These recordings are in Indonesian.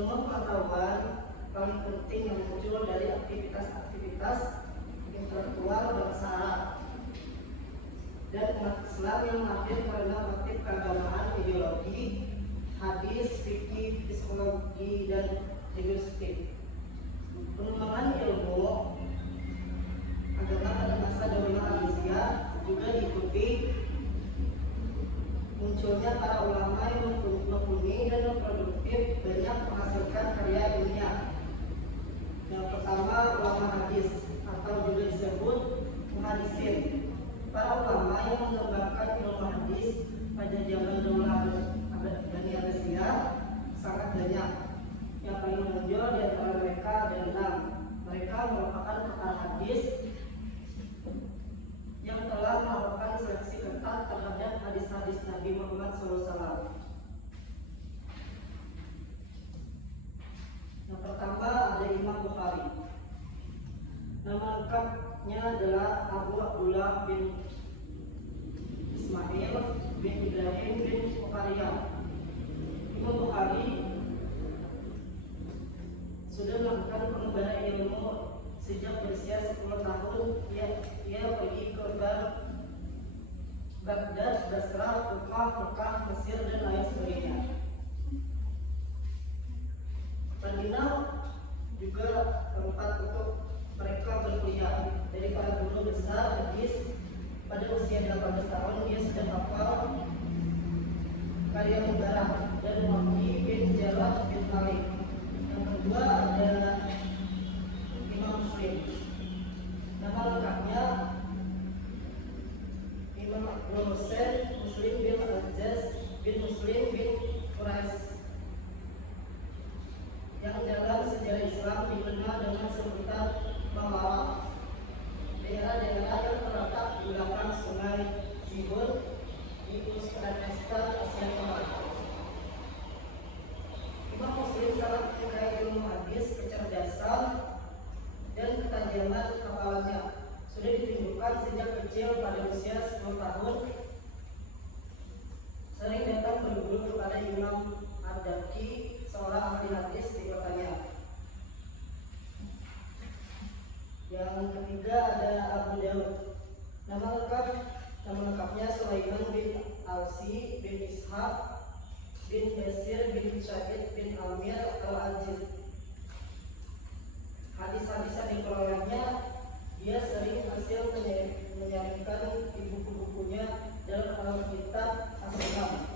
Ilmu pengetahuan paling penting yang muncul dari aktivitas-aktivitas intelektual bangsa Arab dan umat Islam yang lahir karena motif keagamaan, ideologi, hadis, fikih, psikologi, dan linguistik. Pengembangan ilmu agama pada masa Daulah Abbasiyah juga diikuti munculnya para ulama yang mumpuni dan produktif, banyak menghasilkan karya ilmiah. Yang pertama, ulama hadis atau juga disebut muhaddisin. Para ulama yang mengembangkan ilmu hadis pada zaman Daulah Abbasiyah sangat banyak. Yang paling menonjol di antara mereka ada 6. Mereka merupakan pakar hadis yang telah melakukan seleksi ketat terhadap hadis-hadis Nabi Muhammad SAW. Yang pertama ada Imam Bukhari. Nama lengkapnya adalah Abu Abdullah bin Ismail bin Ibrahim bin Bukhariyah. Imam Bukhari sudah melakukan pengembaraan ilmu sejak berusia 10 tahun. Ia pergi ke Baghdad, Basrah, Kufah, Mekah, Mesir, dan lain sebagainya. Madinah juga tempat untuk mereka berkuliah. Dari para guru besar hadis, pada usia 18 tahun dia sudah hafal karya Mubarak dan Muhammad bin Jalal bin Malik. Yang kedua ada Imam Muslim. Nama lengkapnya Imam Abdul Husain Muslim bin Al-Hajjaj bin Muslim bin Quraisy, yang dalam sejarah Islam dikenal dengan sebutan Mamarah, daerah-daerah yang terletak di belakang sungai Zihur di Uzbekistan, Asia Tenggara. Imam Muslim sangat menguasai ilmu hadis, kecerdasan dan ketajaman hafalannya sudah ditunjukkan sejak kecil. Pada usia 10 tahun sering datang berguru kepada Imam Ad-Daki, seorang ahli hadis di kotanya. Yang ketiga ada Abu Daud. Nama lengkapnya Sulaiman bin Alsi bin Ishaq bin Basir bin Syahid bin Amir al-Ajid. Hadis-hadis yang diperolehnya dia sering hasil menyaringkan di buku-bukunya dalam Alkitab As-Sunnah.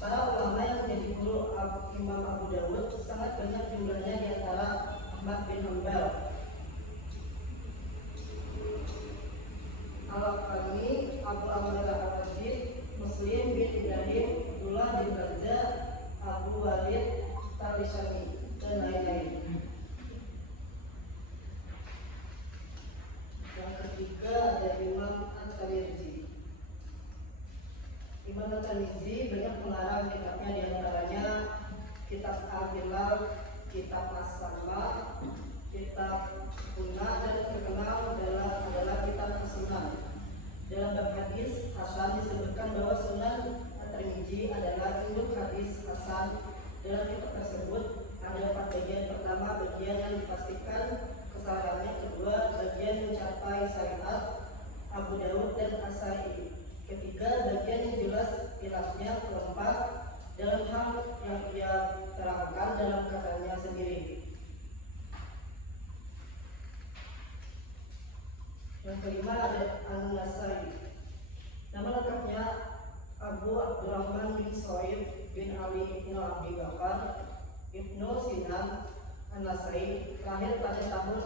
Para ulama yang menjadi guru Imam Abu Dawud sangat banyak jumlahnya, di antara Ahmad bin Hanbal, Al-Qani, Abu Amr al-Rashid, Muslim bin Ibrahim, Abdullah bin Raja, Abu Walid Tarishani, dan lain-lain. Yang ketiga ada Imam At-Tirmidzi. Imam At-Tirmidzi banyak mengarang kitabnya, diantaranya Kitab Al-Hilal, Kitab As-Sama, Kitab Sunnah, dan terkenal adalah Kitab As-Sunnah. Dalam bab hadis Hasan disebutkan bahwa Sunan At-Tirmidzi adalah induk hadis Hasan. Dalam kitab tersebut ada 4 bagian. Pertama, bagian yang dipastikan kesalahannya. Kedua, bagian mencapai syariat Abu Daud dan As-Sahih. Ketiga, bagian yang jelas khilafnya. Keempat, dalam hal yang ia terangkan dalam katanya sendiri. Yang kelima ada An-Nasai. Nama lengkapnya Abu Abdurrahman bin Soib bin Ali ibn Abi Bakar Ibnu Sinan An-Nasai, lahir pada tahun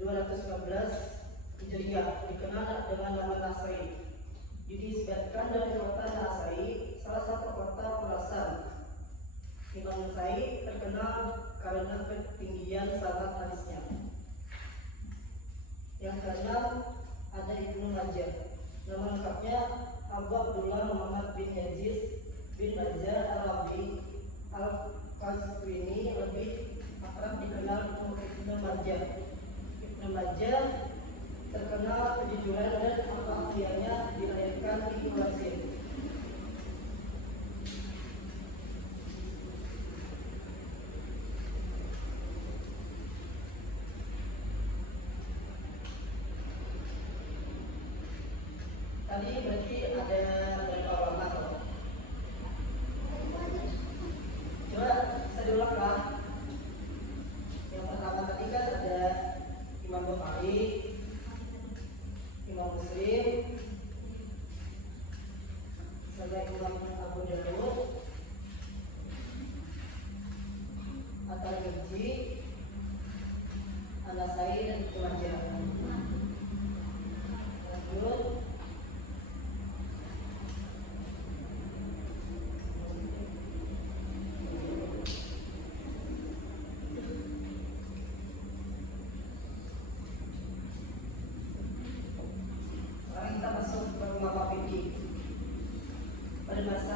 215 Hijriah, dikenal dengan nama Nasai. Dinisbatkan dari kota Nasai, salah satu kota Khurasan. Imam Nasai terkenal karena ketinggian sanad hadisnya. Yang keenam ada Ibnu Majah. Nama lengkapnya Abu Abdullah Muhammad bin Yazid bin Majah al-Rabi al-Qazwini, lebih akrab dikenal Ibnu Majah. Ibnu Majah terkenal kejujuran dan keahliannya, dilahirkan di Mesir. Tadi berarti ada berapa ulama tuh? Coba bisa diulang kan? Yang pertama tadi kan ada Imam Bukhari, Imam Muslim, ada Imam Abu Dawud, At-Tirmidzi, An-Nasai dan Ibnu Majah. Lanjut. Sekarang kita masuk ke ulama fikih. Pada masa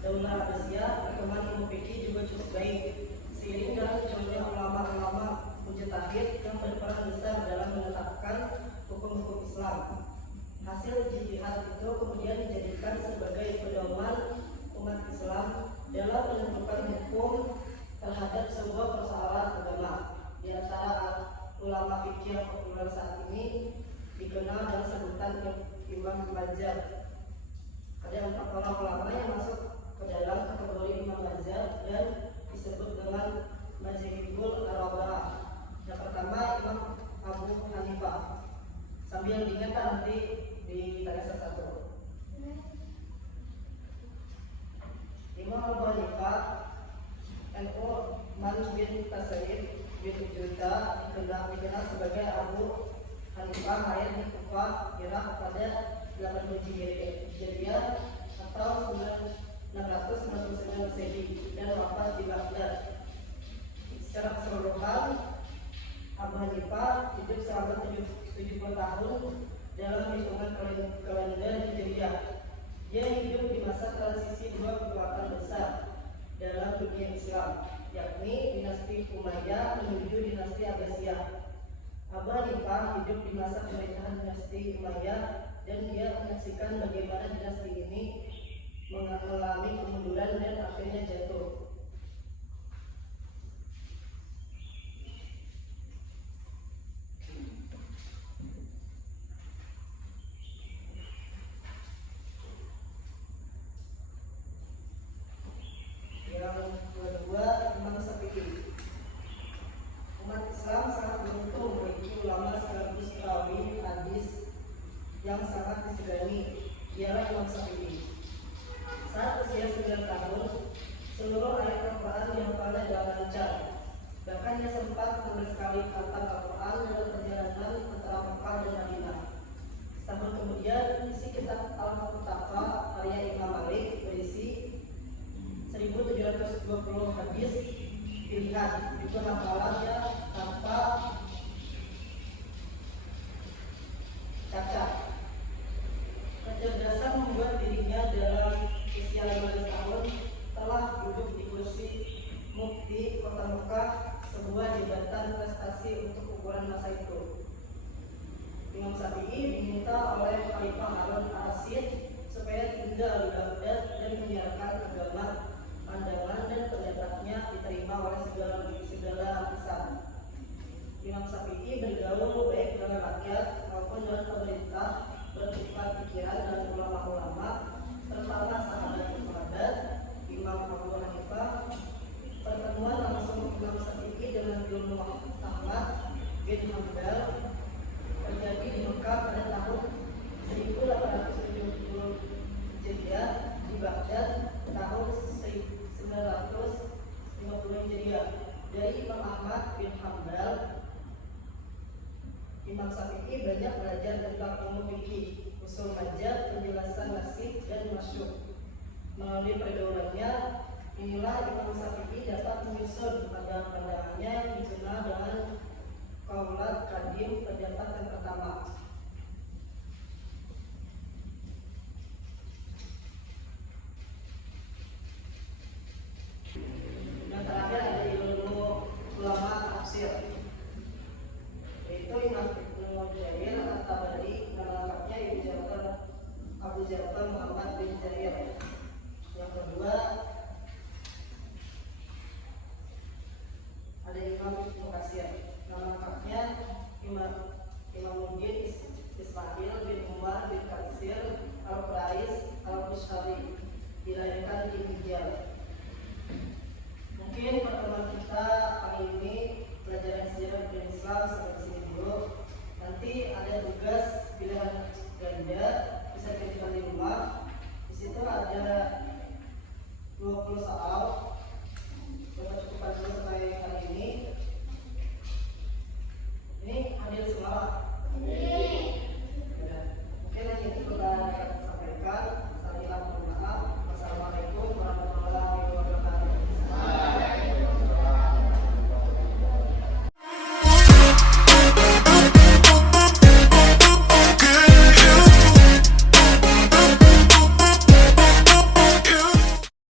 Daulah Abbasiyah, perkembangan ilmu fikih juga cukup baik. Seiring dengan munculnya ulama-ulama mujtahid yang berperan besar dalam menetapkan hukum-hukum Islam. Hasil ijtihad itu kemudian dijadikan sebagai pedoman umat Islam dalam menentukan hukum terhadap sebuah persoalan agama. Di antara ulama fikih yang populer saat ini dikenal dengan sebutan Imam Mazhab. Ada 4 orang ulama yang masuk ke dalam kategori Imam Mazhab dan disebut dengan Mazhabul Arba'ah. Yang pertama Imam Abu Hanifah. Sambil diingat nanti ditanya satu-satu. Imam Abu Hanifah NU Man bin Tasrif bin Juta dikenal sebagai Abu Hanifah, lahir di Kufah, Irak pada 8 Hijriah atau 699 Masehi dan wafat di Baghdad. Secara keseluruhan, Abu Hanifah hidup selama 70 tahun dalam hitungan kalender Hijriah. Dia hidup di masa transisi 2 kekuatan besar dalam dunia Islam, yakni dinasti Umayyah menuju dinasti Abbasiyah. Abu Hanifah hidup di masa pemerintahan dinasti Umayyah dan dia menyaksikan bagaimana dinasti ini mengalami kemunduran dan akhirnya jatuh. Yang kedua, Imam Syafi'i. Umat Islam sangat beruntung memiliki ulama sekaligus perawi hadis yang sangat disegani. Ialah Imam Syafi'i. Saat usia 9 tahun, seluruh ayat Al-Quran dihafalnya dengan lancar. Bahkan dia sempat menulis sekali tentang Al-Quran dalam perjalanan antara Mekah dan Madinah. Setahun kemudian, isi kitab Al-Muqtafa karya Imam Malik berisi 1720 hadis pilihan. Itu hafalannya tanpa cacat. Kecerdasan membuat dirinya dalam usia 15 tahun telah duduk di kursi mufti kota Mekah, sebuah jabatan prestasi untuk ukuran masa itu. Imam Syafi'i diminta oleh Khalifah Harun al-Rashid supaya tinggal di Baghdad dan menyiarkan agama, pandangan dan pendapatnya diterima oleh segala lapisan. Imam Syafi'i bergaul baik dengan rakyat maupun dengan pemerintah, bertukar pikiran dengan ulama-ulama, terutama sahabat-sahabat Imam Abu Hanifah. Pertemuan langsung Imam Syafi'i dengan Ibnu Ahmad bin Hanbal terjadi di Mekah pada tahun 1870 Hijriah, di Baghdad tahun 950 Hijriah. Dari Imam Ahmad bin Hanbal, Imam Syafi'i banyak belajar tentang ilmu fikih, usul mazhab, penjelasan nasib dan masyhur. Melalui pergaulannya, inilah Imam Syafi'i dapat menyusun pandangan-pandangannya dikenal dengan Qaulat Qadim, pendapat yang pertama. Yang terakhir ada ilmu ulama tafsir, yaitu Imam Ibnu Jarir At-Tabari, nama lengkapnya Abu Ja'far Muhammad bin Jarir. Yang kedua ada Imam Ibnu Katsir, nama lengkapnya Imamuddin Ismail bin Umar bin Katsir dilahirkan di Hijab. Mungkin pertemuan kita kali ini pelajaran sejarah Islam sampai di sini dulu. Nanti ada tugas pilihan ganda bisa dikerjakan di rumah.